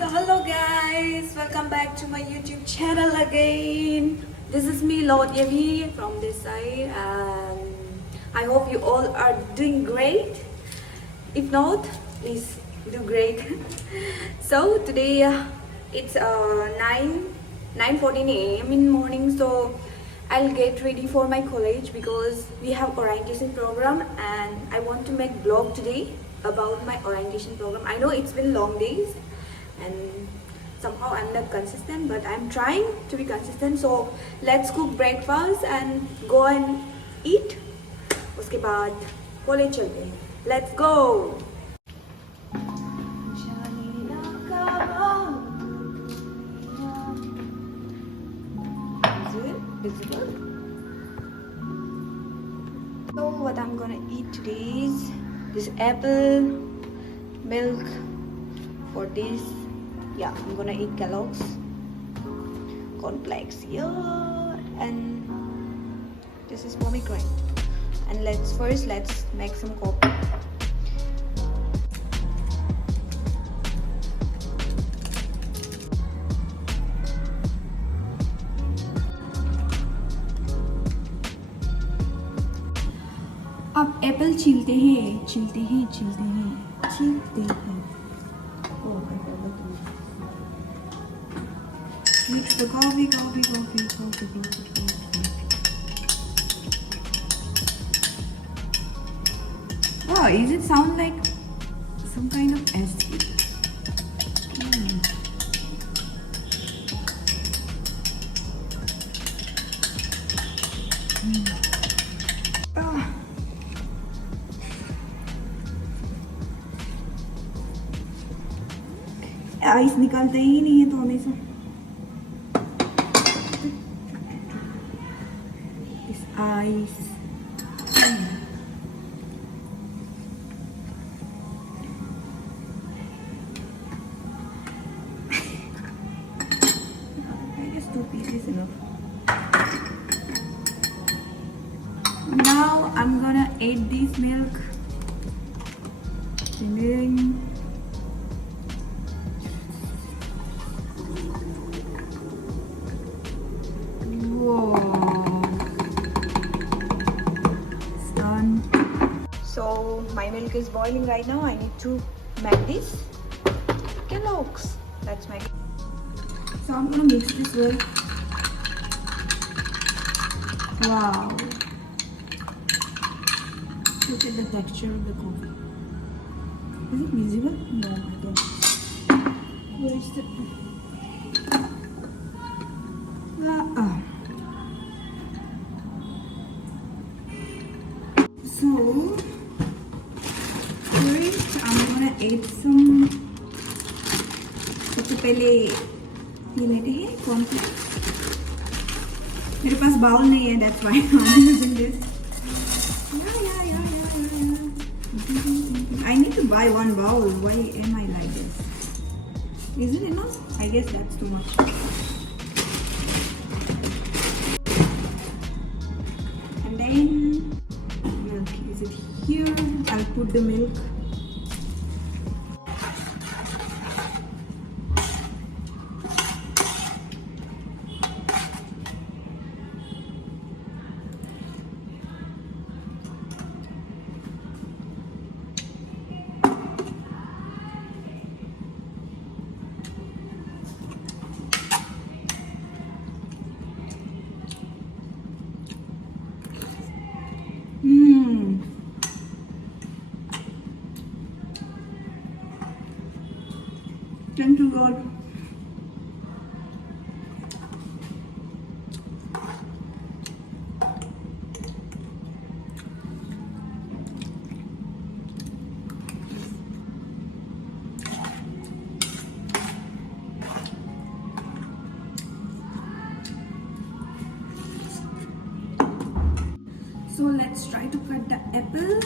So hello guys, welcome back to my YouTube channel again. This is me Lord Yavi from this side and I hope you all are doing great. If not, please do great. So today it's 9:14 a.m. in morning, so I'll get ready for my college because we have orientation program and I want to make vlog today about my orientation program. I know it's been long days and somehow I'm not consistent, but I'm trying to be consistent. So let's cook breakfast and go and eat. उसके बाद college चलते हैं. Let's go. Is it visible? So what I'm gonna eat today is this apple, milk. For this, yeah, I'm gonna eat Kellogg's cornflakes here, and this is pomegranate. And let's make some coffee. अब Apple छीलते हैं. Mix the coffee. Wow, is it sound like some kind of acid? Ice निकलते ही नहीं है तो हमेशा इस ice I guess 2 pieces enough. Now I'm gonna add this milk and then my milk is boiling right now. I need to make this Kellogg's. Let's make it. So I'm gonna mix this well. Wow. Look at the texture of the coffee. Is it visible? No, I don't. Where is the... So add some. सबसे पहले ये लेते हैं cornflakes. मेरे पास bowl नहीं है, that's why I'm using this. I need to buy one bowl. Why am I like this? Is it enough? I guess that's too much. And then milk. Is it here? I'll put the milk. Thank you, God. So let's try to cut the apple.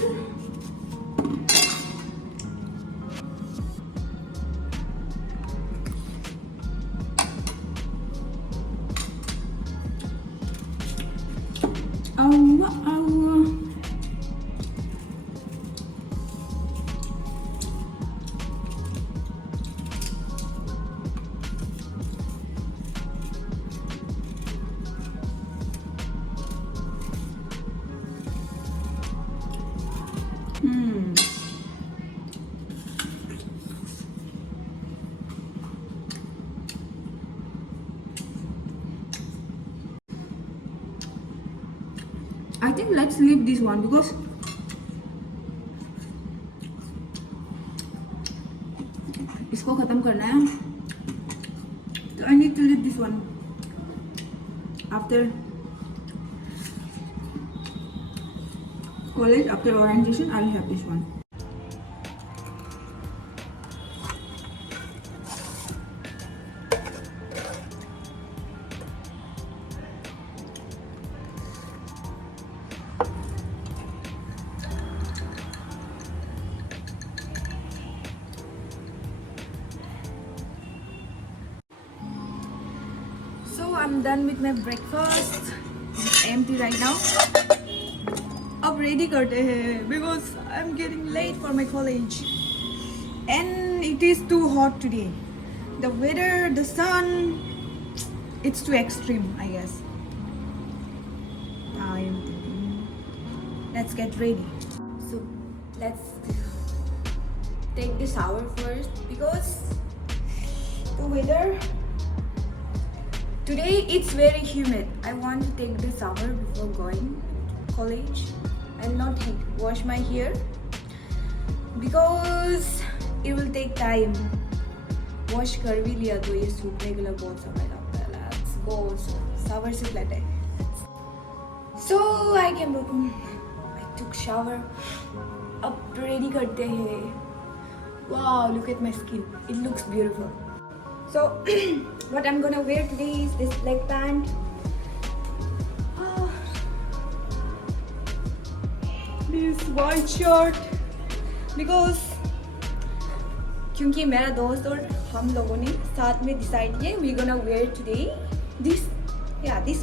I think let's leave this one because इसको खत्म करना है. So I need to leave this one. After college, after orientation, I'll have this one. So I'm done with my breakfast. It's empty right now. अब ready करते हैं because I'm getting late for my college and it is too hot today. The weather, the sun, it's too extreme, I guess. Let's get ready. So let's take the shower first because the weather today it's very humid. I want to take the shower before going to college. I'll not wash my hair because it will take time. Wash कर भी लिया तो ये सूखने के लिए बहुत समय लगता है. Let's go. Shower से लेते हैं. So I came home. I took shower. अब ready करते हैं. Wow, look at my skin. It looks beautiful. So what I'm gonna wear today is this black pant. This white shirt because क्योंकि मेरा दोस्त और हम लोगों ने साथ में decide किया we're gonna wear today this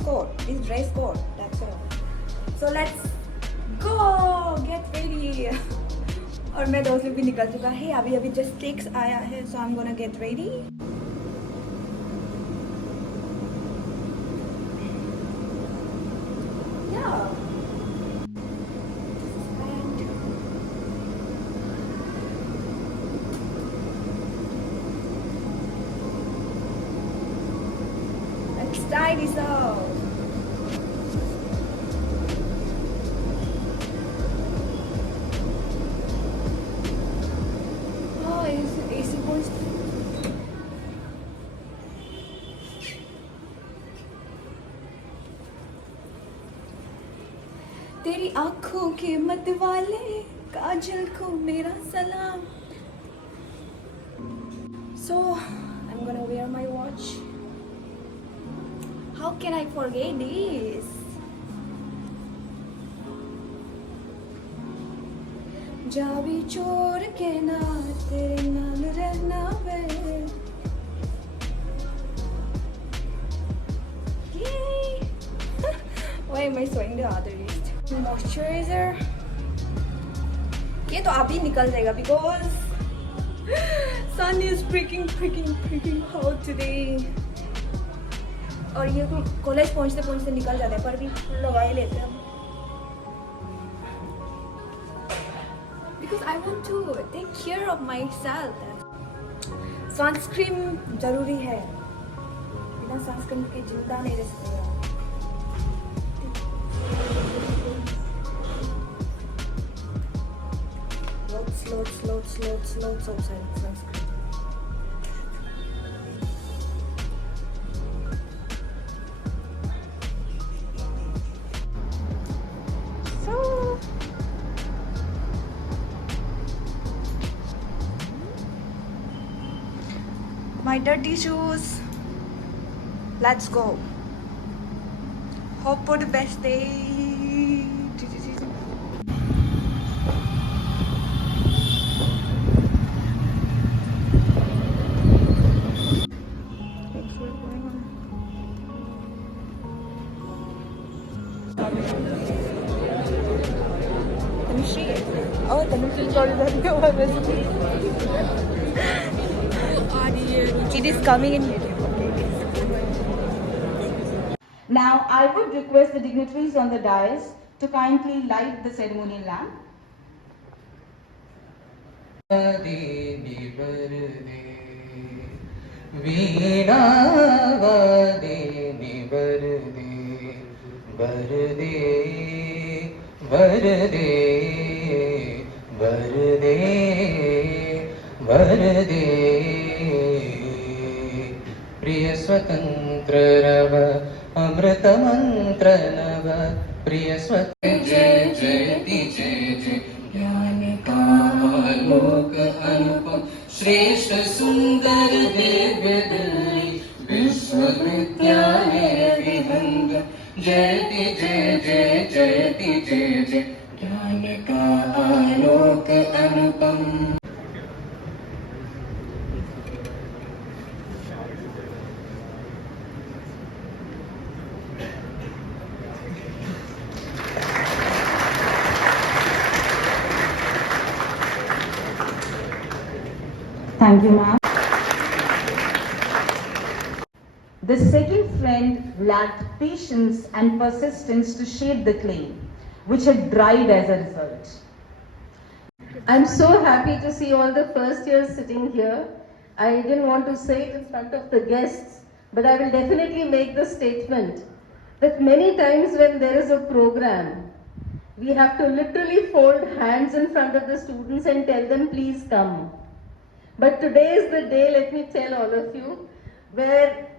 coat, this dress coat. That's all. So let's go get ready. और मेरा दोस्त भी निकल चुका है. अभी just text आया है. So I'm gonna get ready. Try this out. Oh, is supposed to. तेरी आँखों के मत वाले काजल को मेरा सलाम. So I'm gonna wear my watch. How can I forget this? जावी छोड़ के ना तेरे नाल रहना वे. Yay! Why am I showing the other list? Moisturizer. ये तो अभी निकल जाएगा because sun is freaking hot today. और ये तो कॉलेज पहुंचते निकल जाते हैं पर भी लगा ही लेते हैं because I want to take care of myself. Sunscreen जरूरी है. बिना सनस्क्रीन के जिंदा नहीं रह सकते. Lots of sunscreen. My dirty shoes. Let's go. Hope for the best day. Oh, it is coming in YouTube. Now, I would request the dignitaries on the dais to kindly light the ceremonial lamp. वरदे वरदे वरदे वरदे प्रिय स्वतंत्र नव अमृत मंत्र नव प्रिय स्वतंत्र जय जयति जय जय ज्ञान का लोक अनुपम श्रेष्ठ सुंदर दिव्य दिल्ली विश्वविद्यालय विहंग जयति जय जय जयति जय जय ज्ञान का आलोक अनुपम. Thank you, ma'am. The second friend lacked patience and persistence to shape the clay, which had dried as a result. I'm so happy to see all the first years sitting here. I didn't want to say it in front of the guests, but I will definitely make the statement that many times when there is a program, we have to literally fold hands in front of the students and tell them, please come. But today is the day, let me tell all of you, where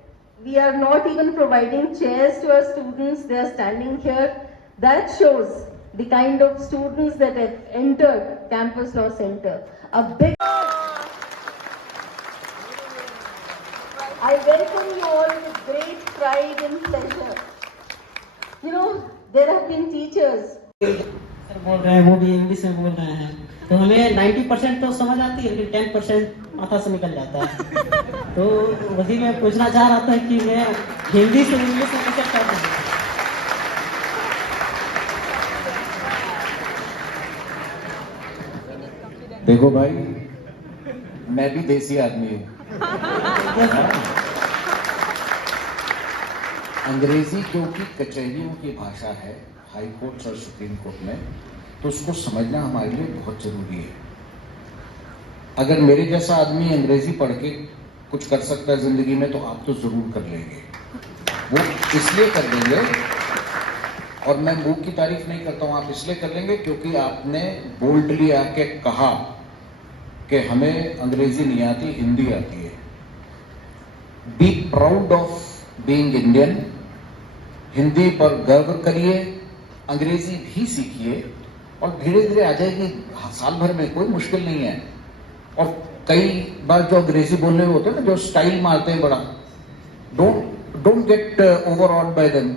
we are not even providing chairs to our students, they are standing here. That shows the kind of students that have entered Campus Law Center. A big... I welcome you all with great pride and pleasure. You know, there have been teachers. Sir बोल रहे हैं वो भी English में बोल रहे हैं तो हमें 90% तो समझ आती है लेकिन 10% माथा से निकल जाता है तो वही मैं पूछना चाह रहा था कि मैं हिंदी से इंग्लिश में कैसे कर दूँ. देखो भाई मैं भी देसी आदमी हूँ. अंग्रेजी क्योंकि कचहरियों की भाषा है हाई कोर्ट और सुप्रीम कोर्ट में तो उसको समझना हमारे लिए बहुत जरूरी है. अगर मेरे जैसा आदमी अंग्रेजी पढ़ के कुछ कर सकता है जिंदगी में तो आप तो जरूर कर लेंगे. वो इसलिए कर लेंगे और मैं मुंह की तारीफ नहीं करता हूँ, आप इसलिए कर लेंगे क्योंकि आपने बोल्डली आके कहा कि हमें अंग्रेजी नहीं आती हिंदी आती है. Be proud of being Indian. Hindi पर गर्व करिए, अंग्रेजी भी सीखिए और धीरे धीरे आ जाएगी. साल भर में कोई मुश्किल नहीं है. और कई बार जो अंग्रेजी बोलने होते हैं ना जो स्टाइल मारते हैं बड़ा, डोंट गेट ओवरऑल्ड बाय देम.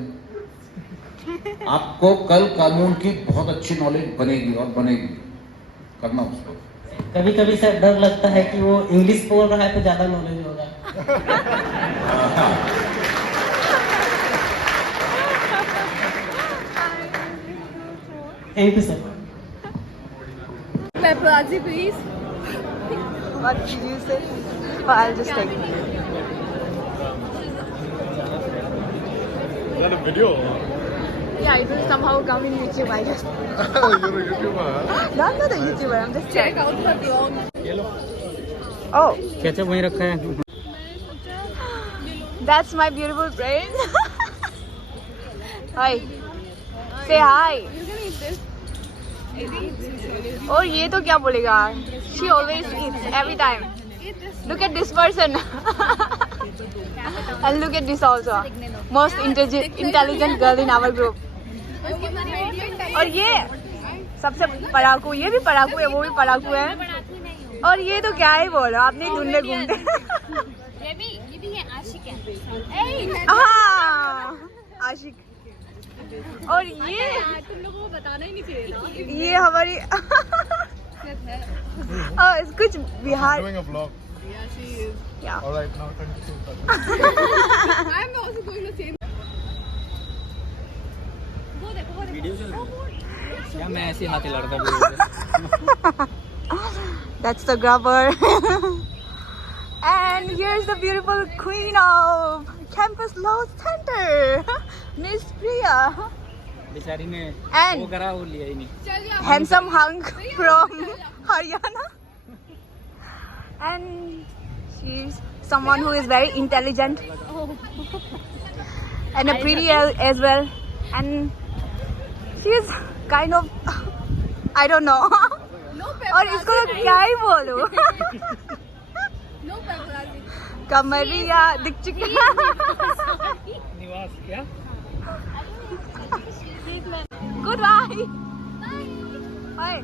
आपको कल कानून की बहुत अच्छी नॉलेज बनेगी और बनेगी. करना उसको. कभी कभी सर डर लगता है कि वो इंग्लिश बोल रहा है तो ज़्यादा नॉलेज होगा. Thank you sir. Paparazzi, please. What did you say? Oh, I'll just take it. Is that a video? Yeah, it will somehow come in YouTube, I guess. You're a YouTuber. No, I'm not a YouTuber. I'm just check out my vlog. Oh, कैसे वहीं रखा है. that's my beautiful friend. Hi. Say hi. और ये तो क्या बोलेगा? She always eats every time. Look at this person. And look at this also. Most intelligent girl in our group. और ये सबसे पढ़ाकू, ये भी पढ़ाकू है, वो भी पढ़ाकू है. और ये तो क्या ही बोलो, आपने ढूंढने घूमते. ये भी है आशिक है. हाँ, आशिक. और ये तुम लोगों को बताना ही नहीं चाहिए था. ये हमारी कुछ Bihar. Doing a vlog. Yeah, she is. Yeah. All right, now continue. I'm also doing the same. वो देखो या मैं ऐसे हाथ लड़ता हूँ. That's the grubber. And here's the beautiful queen of Campus Law Center, Miss Priya. बेचारी ने And वो करा वो लिया ही नहीं. handsome hunk from Haryana. And she's someone who is very intelligent and a pretty as well. and she's kind of I don't know. No और इसको क्या ही बोलूं? No paparazzi. कमरिया दिख चुकी निवास क्या good bye bye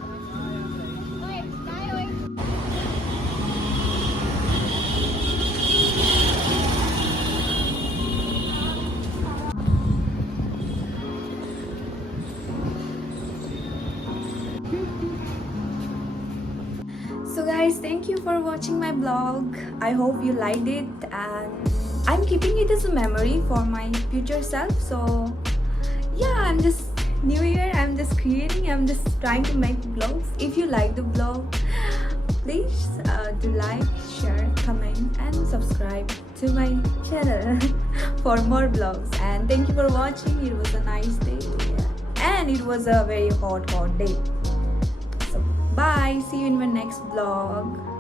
So guys, thank you for watching my blog. I hope you liked it, and I'm keeping it as a memory for my future self. So yeah, I'm just new year, I'm just creating, I'm just trying to make vlogs. If you like the vlog, please do like, share, comment and subscribe to my channel for more vlogs. And thank you for watching. It was a nice day and it was a very hot day. So bye, see you in my next vlog.